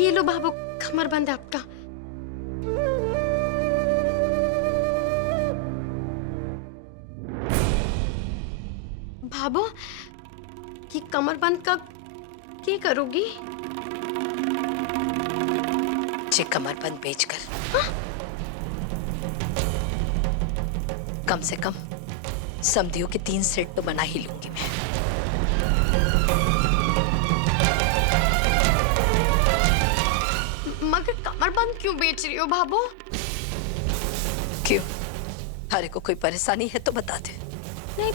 ये लो भाभो, कमरबंद है आपका। भाभो, ये कमरबंद का क्या करोगी? जे कमरबंद बेचकर कम से कम समधियों के 3 सेट तो बना ही लूंगी मैं। मगर कमरबंद क्यों बेच रही हो भाभो? क्यों? हरे को कोई परेशानी है तो बता दे। नहीं,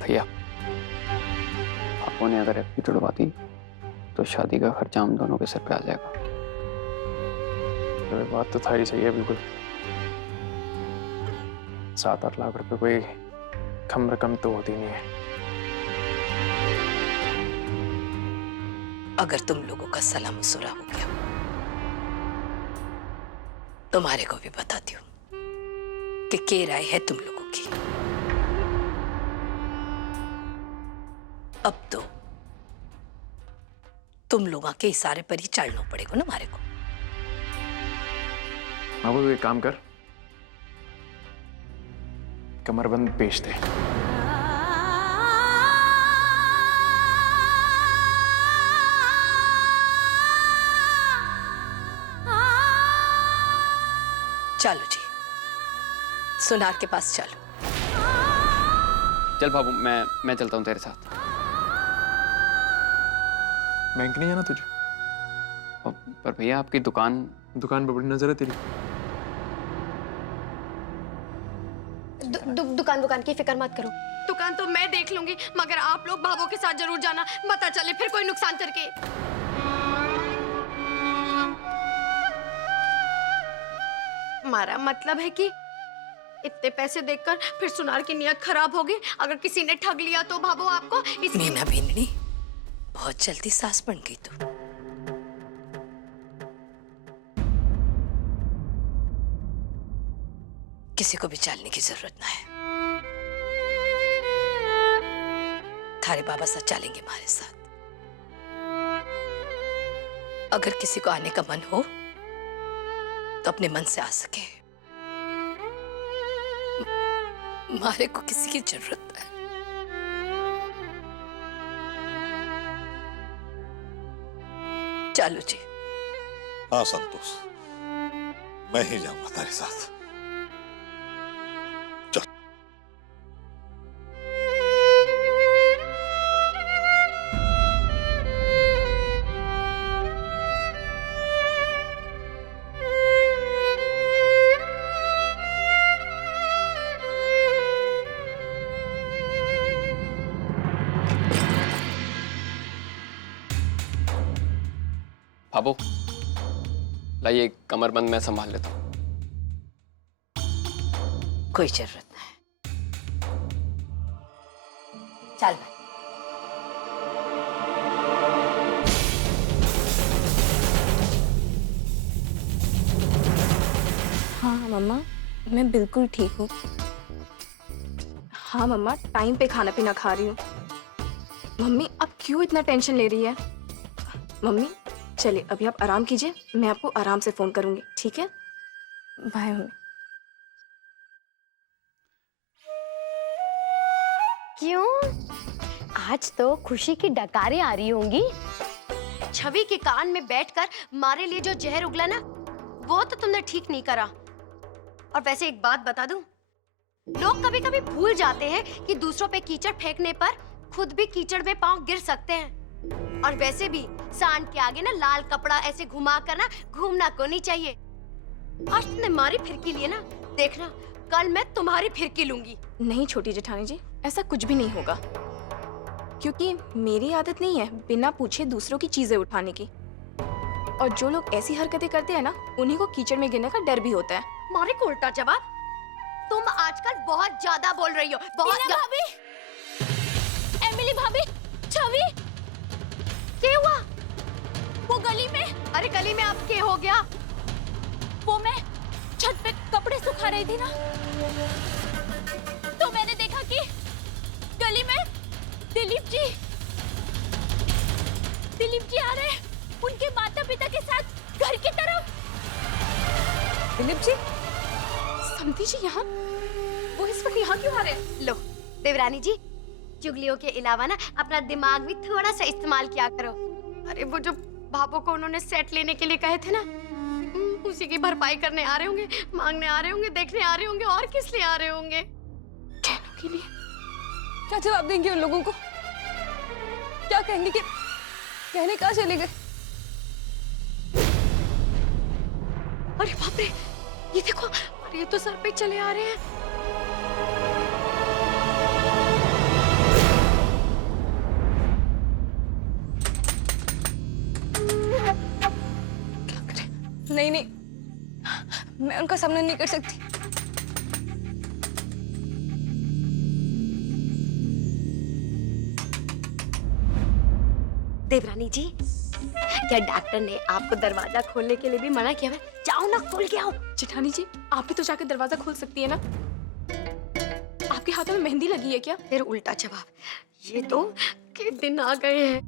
भैया, आपने अगर एफडी तुड़वा दी तो शादी का खर्चा हम दोनों के सर पे आ जाएगा। अरे बात तो थारी सही है बिल्कुल। 7-8 लाख रुपए कोई कम रकम तो होती नहीं है। अगर तुम लोगों का सलाम मसूरा हो गया, तुम्हारे को भी बताती हूँ कि क्या राय है तुम लोगों की। अब तो तुम लोगों के इशारे पर ही चलना पड़ेगा ना हमारे को। हाँ, वो एक काम कर, कमरबंद बेच दे। चलो जी, सुनार के पास चलो। चल बाबू, मैं चलता हूँ तेरे साथ। बैंक नहीं जाना तुझे? पर भैया, आपकी दुकान पे बड़ी नजर है तेरी। दुकान की फिक्र मत करो, दुकान तो मैं देख लूंगी, मगर आप लोग भाभो के साथ जरूर जाना, पता चले फिर कोई नुकसान करके। हमारा मतलब है कि इतने पैसे देखकर फिर सुनार की नीयत खराब होगी। अगर किसी ने ठग लिया तो भाभो आपको मीना भिंडनी, बहुत जल्दी सास बन गई तू। किसी को भी चालने की जरूरत ना है। थारे बाबा साथ चलेंगे हमारे साथ। अगर किसी को आने का मन हो तो अपने मन से आ सके। हमारे को किसी की जरूरत है। चलो जी। हाँ संतोष, मैं ही जाऊंगा तेरे साथ। चल। बाबू, लाइए, कमरबंद मैं संभाल लेता हूँ। कोई जरूरत नहीं। चल भाई। हाँ मम्मा, मैं बिल्कुल ठीक हूँ। हाँ मम्मा, टाइम पे खाना पीना खा रही हूँ। मम्मी आप क्यों इतना टेंशन ले रही है? मम्मी चलिए अभी आप आराम कीजिए, मैं आपको आराम से फोन करूंगी, ठीक है? Bye mummy. क्यों? आज तो खुशी की डकारें आ रही होंगी। छवि के कान में बैठकर मारे लिए जो जहर उगला ना, वो तो तुमने ठीक नहीं करा। और वैसे एक बात बता दूं, लोग कभी कभी भूल जाते हैं कि दूसरों पे कीचड़ फेंकने पर खुद भी कीचड़ में पांव गिर सकते हैं। और वैसे भी सांड के आगे ना लाल कपड़ा ऐसे घुमा कर ना घूमना को नहीं चाहिए। आज तुमने मारी फिरकी लिए ना, देखना कल मैं तुम्हारी फिरकी लूंगी। नहीं छोटी जेठानी जी, ऐसा कुछ भी नहीं होगा, क्योंकि मेरी आदत नहीं है बिना पूछे दूसरों की चीजें उठाने की। और जो लोग ऐसी हरकतें करते हैं ना, उन्हीं को कीचड़ में गिरने का डर भी होता है। मारे को उल्टा जवाब। तुम आजकल बहुत ज्यादा बोल रही हो, बहुत। भाभी, एमिली भाभी, छवि, क्या हुआ? वो गली में। अरे गली में अब क्या हो गया? वो मैं छत पे कपड़े सुखा रही थी ना, तो मैंने देखा कि गली में दिलीप जी आ रहे हैं उनके माता पिता के साथ घर की तरफ। दिलीप जी, समधी जी यहाँ? वो इस वक्त यहाँ क्यों आ रहे हैं? लो देवरानी जी, चुगलियों के अलावा ना अपना दिमाग भी थोड़ा सा इस्तेमाल किया करो। अरे वो जो भाभो को उन्होंने सेट लेने के लिए कहे थे ना, उसी की भरपाई करने आ रहे होंगे, मांगने आ रहे होंगे, देखने आ रहे होंगे, और किस लिए आ रहे होंगे? कहने के लिए? क्या जवाब देंगे उन लोगों को? क्या कहेंगे कि कहने कहाँ चले गए? अरे बाप रे, ये देखो, अरे ये तो सर पे चले आ रहे हैं। नहीं नहीं, मैं उनका सामना नहीं कर सकती। देवरानी जी, क्या डॉक्टर ने आपको दरवाजा खोलने के लिए भी मना किया है? जाओ ना, खोल के आओ। जेठानी जी, आप भी तो जाकर दरवाजा खोल सकती है ना। आपके हाथों में मेहंदी लगी है क्या? फिर उल्टा जवाब। ये तो के दिन आ गए हैं,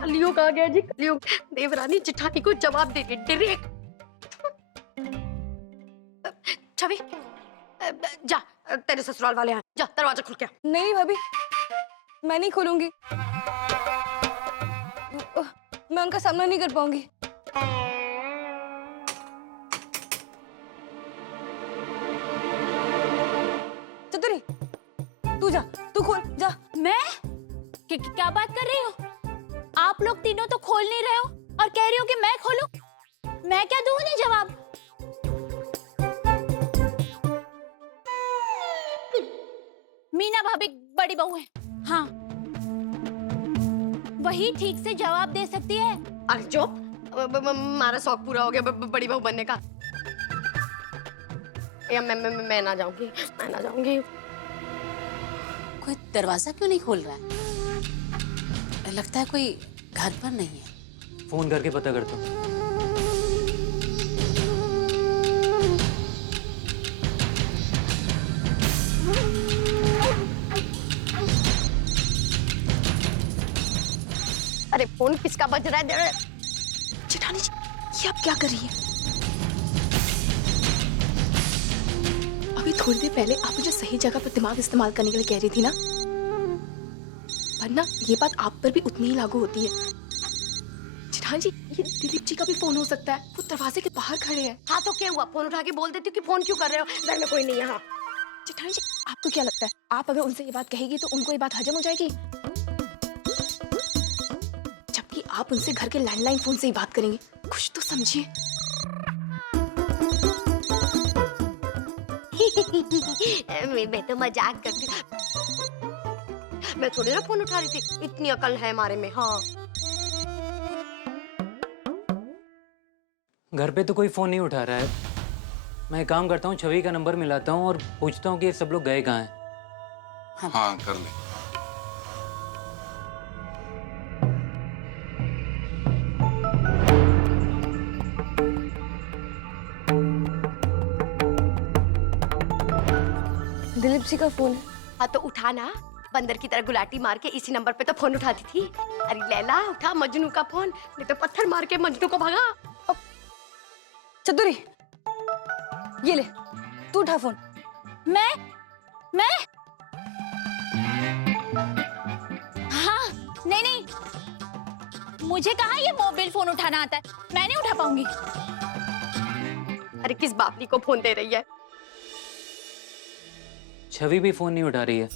कलयुग आ गया जी, कलयुग। देवरानी जेठानी को जवाब दे डायरेक्ट। छवि, जा, तेरे ससुराल वाले हैं, जा दरवाजा खोल के आ। नहीं भाभी, मैं नहीं खोलूंगी। मैं उनका सामना नहीं कर पाऊंगी। चतुरी, तू जा, तू खोल, जा। मैं क्या बात कर रही हो? आप लोग तीनों तो खोल नहीं रहे हो और कह रही हो कि मैं खोलूं? मैं क्या दूं उन्हें जवाब? मीना भाभी बड़ी बहू है, हाँ, वही ठीक से जवाब दे सकती है। अरे चुप, हमारा शौक पूरा हो गया बड़ी बहू बनने का। या मैं ना जाऊंगी, मैं ना जाऊंगी। कोई दरवाजा क्यों नहीं खोल रहा है? लगता है कोई घर पर नहीं है। फोन करके पता करता हूँ। अरे फोन किसका बज रहा है? जेठानी जी, ये आप क्या कर रही है? अभी थोड़ी देर पहले आप मुझे सही जगह पर दिमाग इस्तेमाल करने के लिए कह रही थी ना, वरना ये बात आप पर भी उतनी ही लागू होती है। जेठानी जी, ये दिलीप जी का भी फोन हो सकता है, वो दरवाजे के बाहर खड़े हैं। हाँ तो क्या हुआ, फोन उठा के बोल देती हूँ कि फोन क्यों कर रहे हो, घर में कोई नहीं है। हाँ जेठानी जी, आपको क्या लगता है, आप अगर उनसे ये बात कहेगी तो उनको ये बात हजम हो जाएगी? जबकि आप उनसे घर के लैंडलाइन फोन से ही बात करेंगे, कुछ तो समझिए। मैं तो मजाक करती हूँ, मैं थोड़ी ना फोन उठा रही थी, इतनी अकल है हमारे में। हाँ घर पे तो कोई फोन नहीं उठा रहा है। मैं एक काम करता हूँ, छवि का नंबर मिलाता हूँ और पूछता हूँ कि ये सब लोग गए कहाँ हैं। हाँ कर ले। दिलीप जी का फोन है। हाँ तो उठा ना, बंदर की तरह गुलाटी मार के इसी नंबर पे तो फोन उठाती थी। अरे लैला, उठा मजनू का फोन, नहीं तो पत्थर मार के मजनू को भगा। चतुरी, ये ले, तू उठा फोन। मैं हाँ, नहीं, मुझे कहाँ ये मोबाइल फोन उठाना आता है, मैं नहीं उठा पाऊंगी। अरे किस बापली को फोन दे रही है? छवि भी फोन नहीं उठा रही है।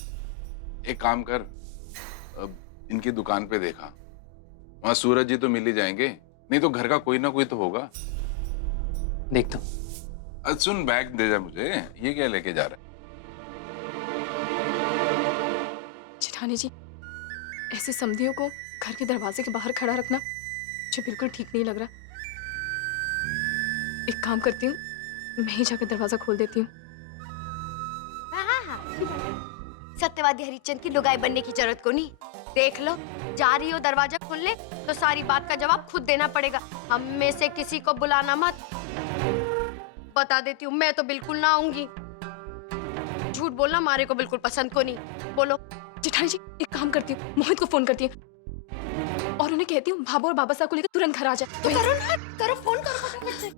एक काम कर, अब इनकी दुकान पे देखा, वहां सूरज जी तो मिल ही जाएंगे, नहीं तो घर का कोई ना कोई तो होगा। देखता हूँ। सुन, बैग दे जा मुझे, ये क्या लेके जा रहा है? जेठानी जी, ऐसे समधियों को घर के दरवाजे के बाहर खड़ा रखना मुझे बिल्कुल ठीक नहीं लग रहा। एक काम करती हूँ, मैं ही जाकर दरवाजा खोल देती हूँ। सत्यवादी हरिश्चंद्र की लुगाई बनने की जरूरत को नहीं। देख लो, जा रही हो दरवाजा खोलने तो सारी बात का जवाब खुद देना पड़ेगा। हम में से किसी को बुलाना मत। बता देती हूँ, मैं तो बिल्कुल ना आऊंगी। झूठ बोलना मारे को बिल्कुल पसंद को नहीं। बोलो। जेठानी जी एक काम करती हूँ, मोहित को फोन करती हूँ और उन्हें कहती हूँ भाभा और बाबा साहब को लेकर तुरंत घर आ जाए। तो करो ना, करो, फोन करो फटाफट से।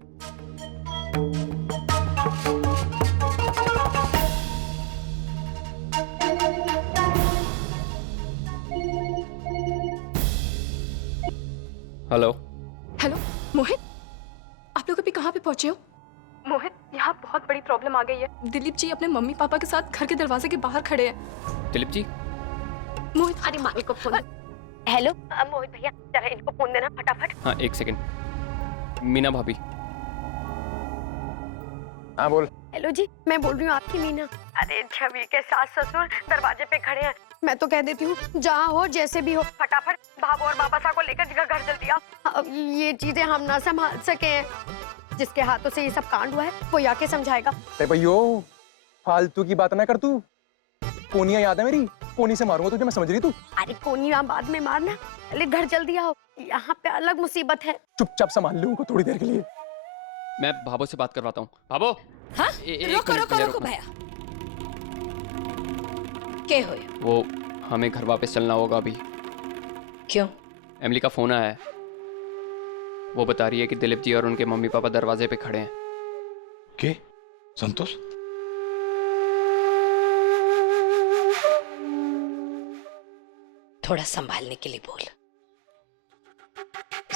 हेलो। हेलो मोहित, आप लोग अभी कहाँ पे पहुंचे हो? मोहित, यहाँ बहुत बड़ी प्रॉब्लम आ गई है। दिलीप जी अपने मम्मी पापा के साथ घर के दरवाजे के बाहर खड़े हैं। दिलीप जी? मोहित, अरे मामी को फोन। हेलो मोहित भैया, जरा इनको फोन देना फटाफट। हाँ, एक सेकंड। मीना भाभी। हाँ बोल। हेलो जी, मैं बोल रही हूँ आपकी मीना। अरे छवि के सास ससुर दरवाजे पे खड़े हैं। मैं तो कह देती हूँ जहाँ हो जैसे भी हो फटाफट भाभो और बाबा साहब को लेकर घर जल्दी आओ। अब ये चीजें हम ना संभाल सके। जिसके हाथों से ये सब कांड हुआ है वो आके समझाएगा। भैयो फालतू की बात ना कर तू। पोनिया याद है मेरी? पोनी से मारूंगा तुझे, मैं समझ रही तू। अरे कोनिया बाद में मारना, पहले घर जल्दी आओ, यहाँ पे अलग मुसीबत है। चुपचाप संभाल ले उनको थोड़ी देर के लिए। मैं भाभो से बात करवाता हूँ। भाभो। हाँ? एक रोको मिनट रोको भैया, रोको रुको। भैया। क्या होए? वो हमें घर वापस चलना होगा अभी। क्यों? एमिली का फोन आया है। वो बता रही है कि दिलीप जी और उनके मम्मी पापा दरवाजे पे खड़े हैं। के संतोष? थोड़ा संभालने के लिए बोल।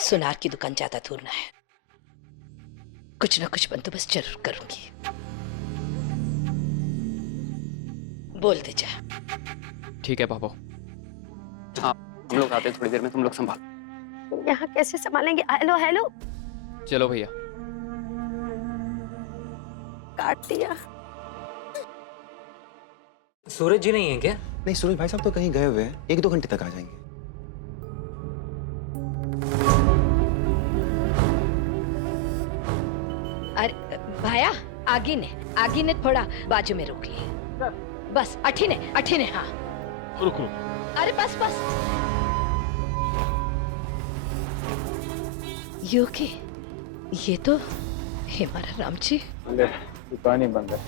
सुनार की दुकान ज्यादा दूर ना है, कुछ ना कुछ बंदोबस्त जरूर करूंगी। बोल दे जा। ठीक है भाभो। हाँ, हम लोग आते हैं थोड़ी देर में, तुम लोग संभाल। यहाँ कैसे संभालेंगे? Hello hello. चलो भैया। काट दिया। सूरज जी नहीं है क्या? नहीं, सूरज भाई साहब तो कहीं गए हुए हैं, 1-2 घंटे तक आ जाएंगे। अरे भाया, आगे ने थोड़ा बाजू में रोक लिए। बस अठी ने हाँ। रुक। अरे बस बस। यो के ये तो हमारा राम जी। दुकान ही बंद है।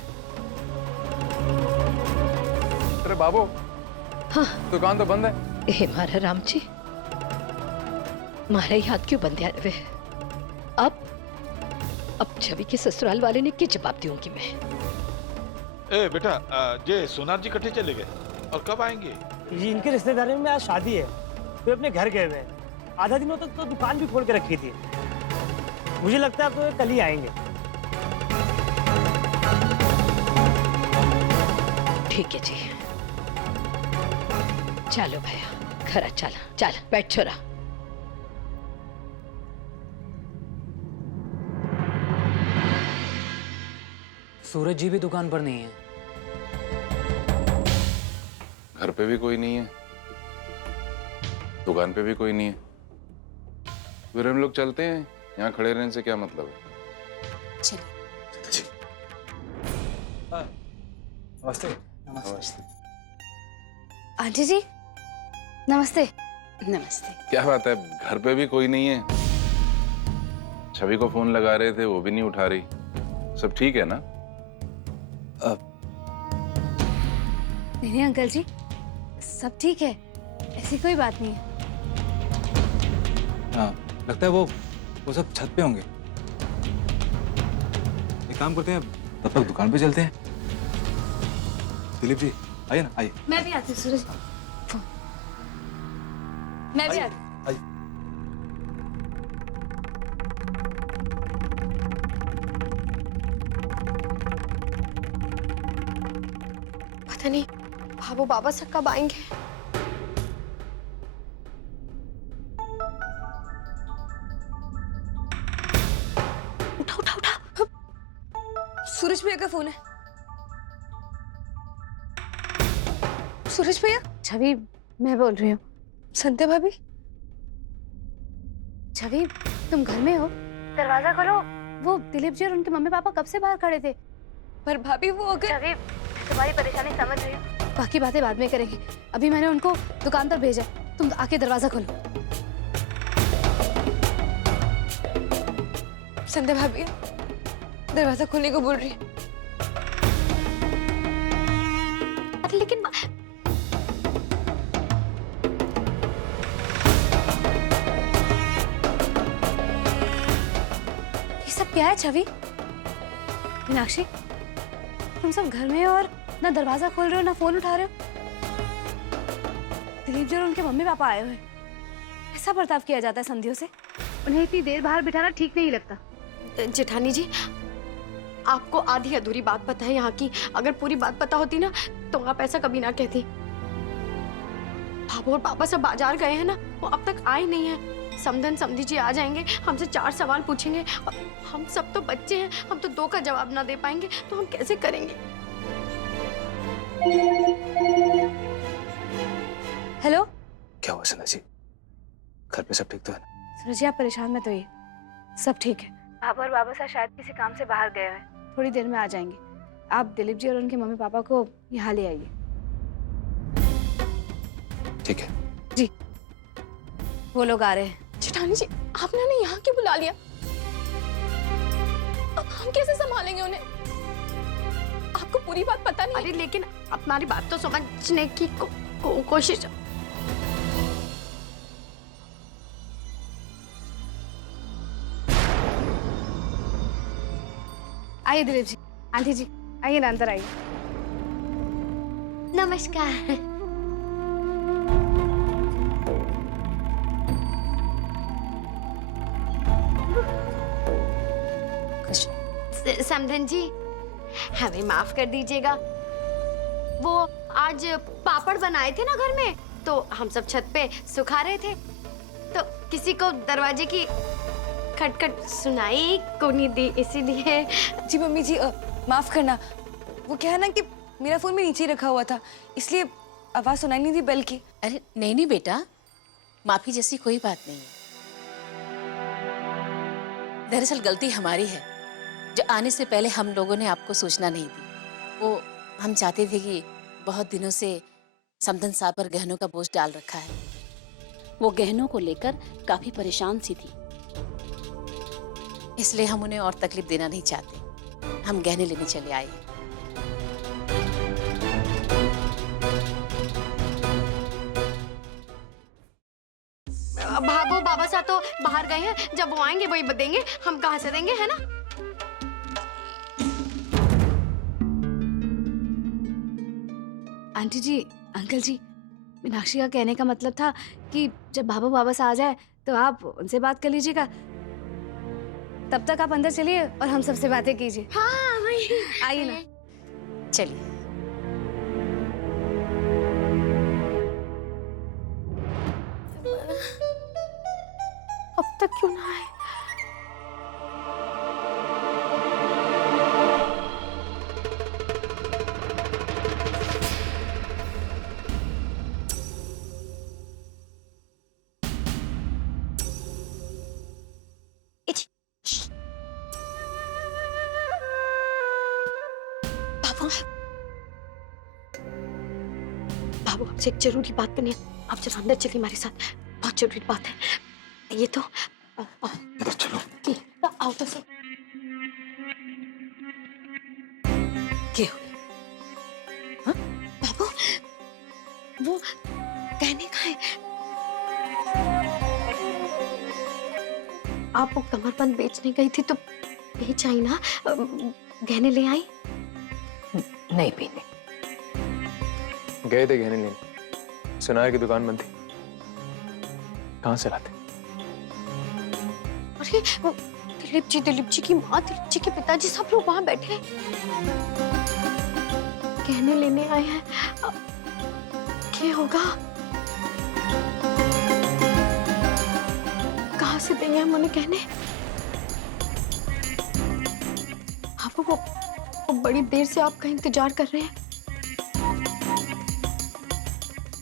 अरे बाबू। हाँ। दुकान तो बंद है। हमारा राम जी, मारे हाथ क्यों बंधे हुए? अब छवि के ससुराल वाले ने क्या जवाब दूंगी मैं? ए बेटा, जे सोनार जी कट्ठे चले गए और कब आएंगे? जी इनके रिश्तेदारी में आज शादी है, वे अपने घर गए हुए हैं। आधा दिनों तक तो दुकान भी खोल के रखी थी। मुझे लगता है अब तो ये कल ही आएंगे। ठीक है जी, चलो भैया घर चल बैठ छोरा। सूरज जी भी दुकान पर नहीं है। घर पे भी कोई नहीं है, दुकान पे भी कोई नहीं है। फिर हम लोग चलते हैं, यहाँ खड़े रहने से क्या मतलब है? चलिए। नमस्ते। नमस्ते। आंटी जी नमस्ते। नमस्ते। क्या बात है, घर पे भी कोई नहीं है? छवि को फोन लगा रहे थे, वो भी नहीं उठा रही। सब ठीक है ना? नहीं अंकल जी, सब ठीक है, ऐसी कोई बात नहीं है। हाँ, लगता है वो सब छत पे होंगे। एक काम करते हैं, तब तक दुकान पे चलते हैं। दिलीप जी आइए ना, आइए। मैं भी आती हूँ सूरज। मैं भी आती हूँ। पता नहीं भाभो बाबा साहब कब आएंगे। उठा। सूरज भैया का फोन है। सूरज भैया? छवि मैं बोल रही हूँ। संध्या भाभी? छवि तुम घर में हो? दरवाजा खोलो। वो दिलीप जी और उनके मम्मी पापा कब से बाहर खड़े थे। पर भाभी वो अगर... छवि तुम्हारी परेशानी समझ रही हूँ, बाकी बातें बाद में करेंगे। अभी मैंने उनको दुकान पर भेजा, तुम आके दरवाजा खोलो। संध्या भाभी, दरवाजा खोलने को बोल रही है। अरे लेकिन ये सब क्या है छवि? मीनाक्षी, तुम सब घर में हो और ना दरवाजा खोल रहे हो ना फोन उठा रहे हो। दिलीप जी और उनके मम्मी पापा आए हुए। ऐसा बर्ताव किया जाता है समधियों से? उन्हें इतनी देर बाहर बिठाना ठीक नहीं लगता। जेठानी जी, आपको आधी अधूरी बात पता है यहाँ की। अगर पूरी बात पता होती ना तो आप ऐसा कभी ना कहती। बाबू और पापा सब बाजार गए हैं ना, वो अब तक आए नहीं है। समधन समधी जी आ जाएंगे, हमसे 4 सवाल पूछेंगे और हम सब तो बच्चे हैं, हम तो 2 का जवाब ना दे पाएंगे तो हम कैसे करेंगे? हेलो, क्या हुआ संध्या जी? घर पे सब ठीक तो है ना? सूरज जी, आप परेशान मत होइए, सब ठीक है। पापा और बाबा साहब शायद किसी काम से बाहर गए हैं, थोड़ी देर में आ जाएंगे। आप दिलीप जी और उनके मम्मी पापा को यहाँ ले आइए। ठीक है जी, वो लोग आ रहे हैं। जेठानी जी, आपने उन्हें यहाँ क्यों बुला लिया? अब हम कैसे संभालेंगे उन्हें? आपको पूरी बात पता नहीं? अरे लेकिन हमारी बात तो समझने की कोशिश। आइए दिलीप जी, आंटी जी, आइए ना, अंदर आइए। नमस्कार। समधन जी, हमें माफ कर दीजिएगा। वो आज पापड़ बनाए थे ना घर में, तो हम सब छत पे सुखा रहे थे, तो किसी को दरवाजे की खटखट सुनाई को नहीं दी, इसीलिए। जी मम्मी जी, माफ करना। वो क्या है ना कि मेरा फोन भी नीचे रखा हुआ था, इसलिए आवाज सुनाई नहीं दी बेल की। अरे नहीं नहीं बेटा, माफी जैसी कोई बात नहीं है। दरअसल गलती हमारी है, जो आने से पहले हम लोगों ने आपको सूचना नहीं दी। वो हम चाहते थे कि बहुत दिनों से समधन साहब पर गहनों का बोझ डाल रखा है। वो गहनों को लेकर काफी परेशान सी थी, इसलिए हम उन्हें और तकलीफ देना नहीं चाहते। हम गहने लेने चले आए। भागो, बाबा साहब तो बाहर गए हैं, जब वो आएंगे वही देंगे, हम कहाँ से देंगे, है ना? आंटी जी, अंकल जी, मीनाक्षी का कहने का मतलब था कि जब बाबू बाबा से आ जाए तो आप उनसे बात कर लीजिएगा। तब तक आप अंदर चलिए और हम सबसे बातें कीजिए। हाँ वही। आइए ना। चलिए। अब तक क्यों ना आए? बाबू, आपसे एक जरूरी बात करनी है। आप जरा अंदर चलिए हमारे साथ, बहुत जरूरी बात है। ये तो इधर चलो। आओ तो सही। क्या हो? हाँ? बाबू, वो कहने का है। आप वो कमरबंद बेचने गई थी तो बेच आई ना? गहने ले आई? नहीं पीने गए थे गहने लेने, सुनार की दुकान बंद थी। कहाँ से लाते? अरे वो दिलीप जी की माँ, दिलीप जी के पिताजी, सब लोग वहां बैठे हैं, गहने लेने आए हैं। क्या होगा? कहाँ से देंगे हम उन्हें गहने? आपको वो बड़ी देर से आपका इंतजार कर रहे हैं।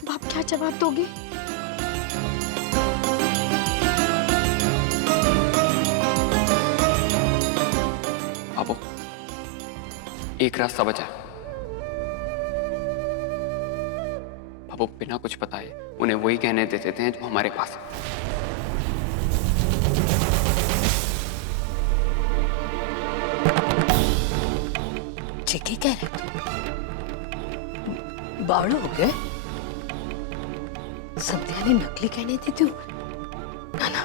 अब आप क्या जवाब दोगे? बाबू, एक रास्ता बचा। बाबू, बिना कुछ बताए उन्हें वही कहने दे देते हैं जो हमारे पास है। ठीक ही कह रहे तू। बावड़ हो गए। संध्या ने नकली कहने दी तू। ना ना,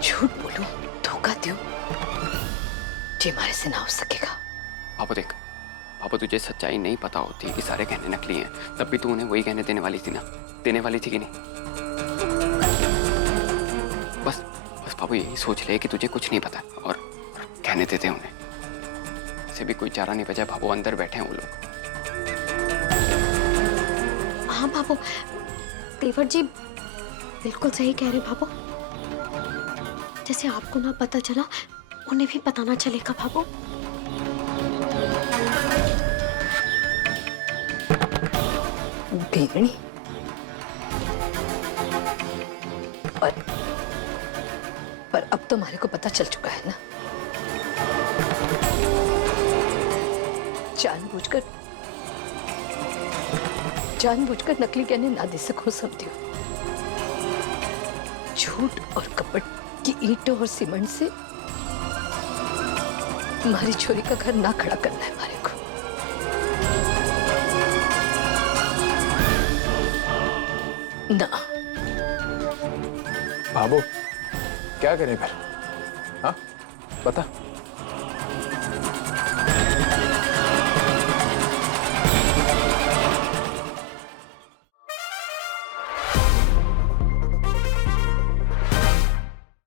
झूठ बोलूं, धोखा दूं, ये हमारे से ना हो सकेगा। पापा देख, पापा तुझे सच्चाई नहीं पता होती कि सारे गहने नकली हैं, तब भी तू उन्हें वही गहने देने वाली थी ना, देने वाली थी कि नहीं? बस बस पापा यही सोच ले कि तुझे कुछ नहीं पता और कहने देते उन्हें। से भी कोई चारा नहीं बचा, बाबू अंदर बैठे हैं वो लोग। हाँ बाबू, तेवर जी बिल्कुल सही कह रहे बाबू। जैसे आपको ना पता चला, उन्हें भी पता ना चलेगा बाबू। बेगनी पर अब तो हमारे को पता चल चुका है ना। जानबूझकर नकली गहने ना दे सको समझो। झूठ और कपट की ईंटों और सीमेंट से हमारी छोरी का घर ना खड़ा करना है हमारे को। ना बाबू क्या करें फिर? हाँ बता।